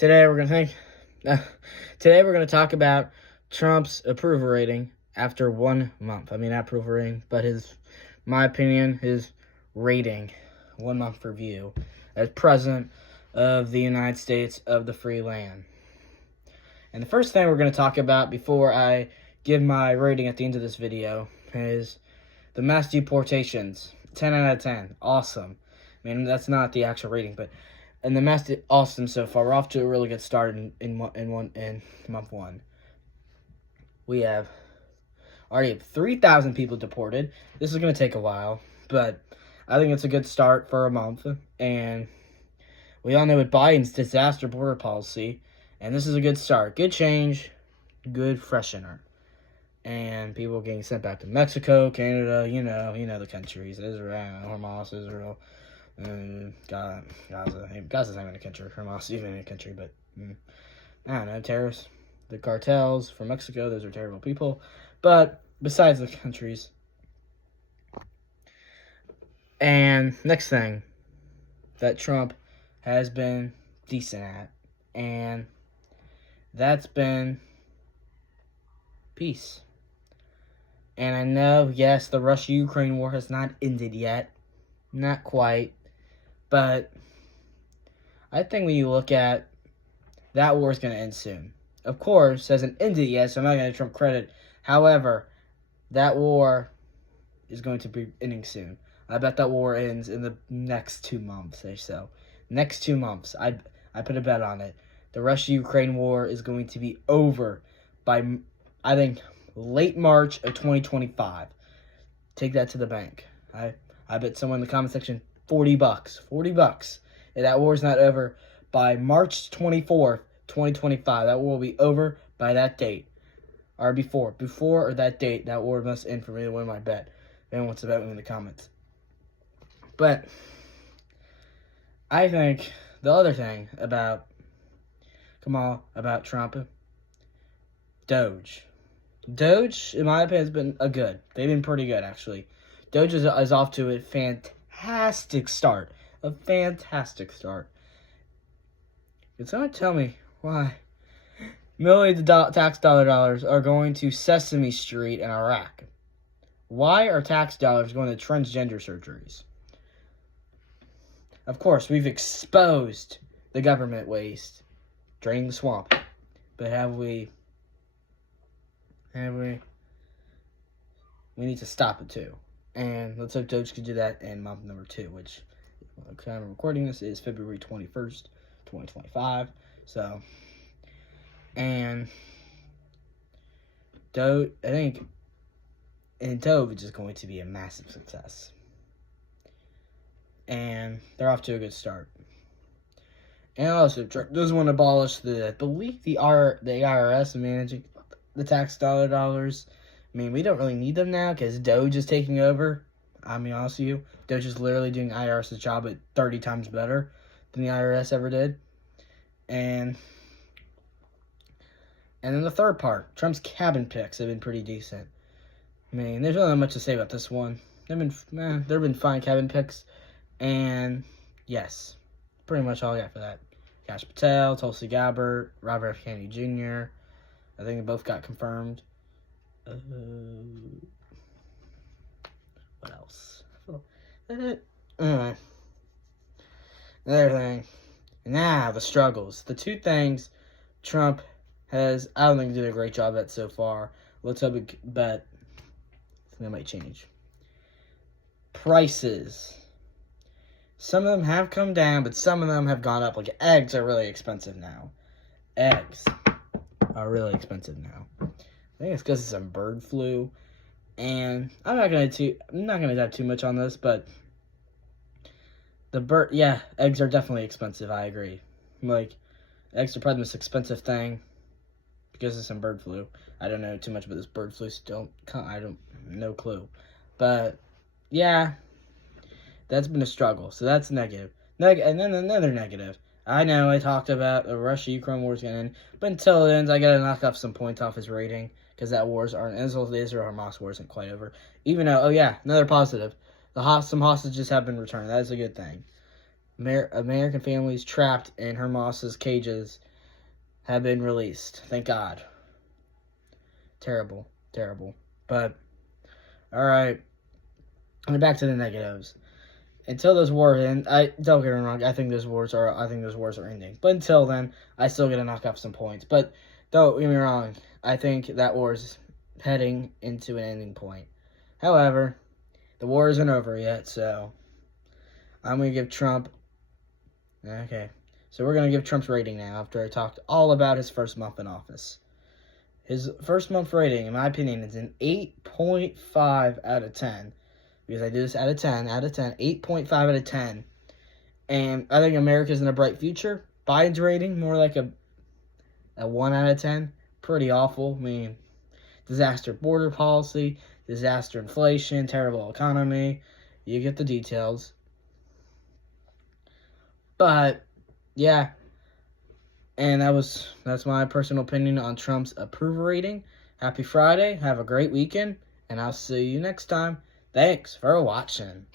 Today we're gonna today we're gonna talk about Trump's approval rating after 1 month. I mean, not approval rating, but my opinion, his rating, 1 month review as president of the United States of the free land. And the first thing we're gonna talk about before I give my rating at the end of this video is the mass deportations. 10 out of 10, awesome. I mean, that's not the actual rating, but and the mass awesome so far. We're off to a really good start in month one. We already have 3,000 people deported. This is going to take a while, but I think it's a good start for a month. And we all know with Biden's disaster border policy, and this is a good start. Good change, good freshener. And people getting sent back to Mexico, Canada, you know the countries. Israel, Hamas, Israel. Gaza's not even a country. Hamas even a country, but I don't know. Terrorists, the cartels from Mexico, those are terrible people. But besides the countries, and next thing that Trump has been decent at, and that's been peace. And I know, yes, the Russia-Ukraine war has not ended yet. Not quite. But I think when you look at that war is going to end soon. Of course, it hasn't ended yet, so I'm not going to Trump credit. However, that war is going to be ending soon. I bet that war ends in the next 2 months or so. Next 2 months. I put a bet on it. The Russia-Ukraine war is going to be over by, I think, late March of 2025. Take that to the bank. I bet someone in the comment section, $40. $40. If that war's not over by March 24th, 2025, that war will be over by that date. Or before or that date, that war must end for me to win my bet. If anyone wants to bet me in the comments. But I think the other thing about Trump, Doge, in my opinion, has been good. They've been pretty good, actually. Doge is off to a fantastic start. A fantastic start. It's going to tell me why millions of tax dollars are going to Sesame Street in Iraq. Why are tax dollars going to transgender surgeries? Of course, we've exposed the government waste, draining the swamp. But have we? We need to stop it too. And let's hope Doge can do that in month number 2, which, I'm recording this, is February 21st, 2025. So, and Doge, I think, and Doge is going to be a massive success. And they're off to a good start. And also, Trump doesn't want to abolish the IRS managing the tax dollars. I mean, we don't really need them now because Doge is taking over. I mean, honest with you, Doge is literally doing IRS's job at 30 times better than the IRS ever did. And then the third part, Trump's cabin picks have been pretty decent. I mean, there's really not much to say about this one. There have been fine cabin picks. And, yes, pretty much all I got for that. Kash Patel, Tulsi Gabbard, Robert F. Kennedy Jr. I think they both got confirmed. What else? Another thing. Now, the struggles. The two things Trump has, I don't think, did a great job at so far. Let's hope it, but that might change. Prices. Some of them have come down, but some of them have gone up. Like, eggs are really expensive now. Eggs are really expensive now. I think it's because of some bird flu, and I'm not gonna dive too much on this, but eggs are definitely expensive. I agree. Like, eggs are probably the most expensive thing because of some bird flu. I don't know too much about this bird flu. No clue, but yeah, that's been a struggle. So that's negative. And then another negative. I know I talked about the Russia-Ukraine war is going to end, but until it ends, I got to knock off some points off his rating because that wars aren't, as well as the Israel-Hamas war isn't quite over. Even though, another positive. Some hostages have been returned. That is a good thing. American families trapped in Hamas's cages have been released. Thank God. Terrible. Terrible. But, alright. Back to the negatives. Until those wars end, don't get me wrong, I think those wars are ending. But until then, I still gotta knock off some points. But don't get me wrong, I think that war's heading into an ending point. However, the war isn't over yet, so I'm gonna give Trump. Okay, so we're gonna give Trump's rating now after I talked all about his first month in office. His first month rating, in my opinion, is an 8.5 out of 10. Because I do this out of 10, 8.5 out of 10. And I think America's in a bright future. Biden's rating, more like a 1 out of 10. Pretty awful. I mean, disaster border policy, disaster inflation, terrible economy. You get the details. But, yeah. And that's my personal opinion on Trump's approval rating. Happy Friday. Have a great weekend. And I'll see you next time. Thanks for watching.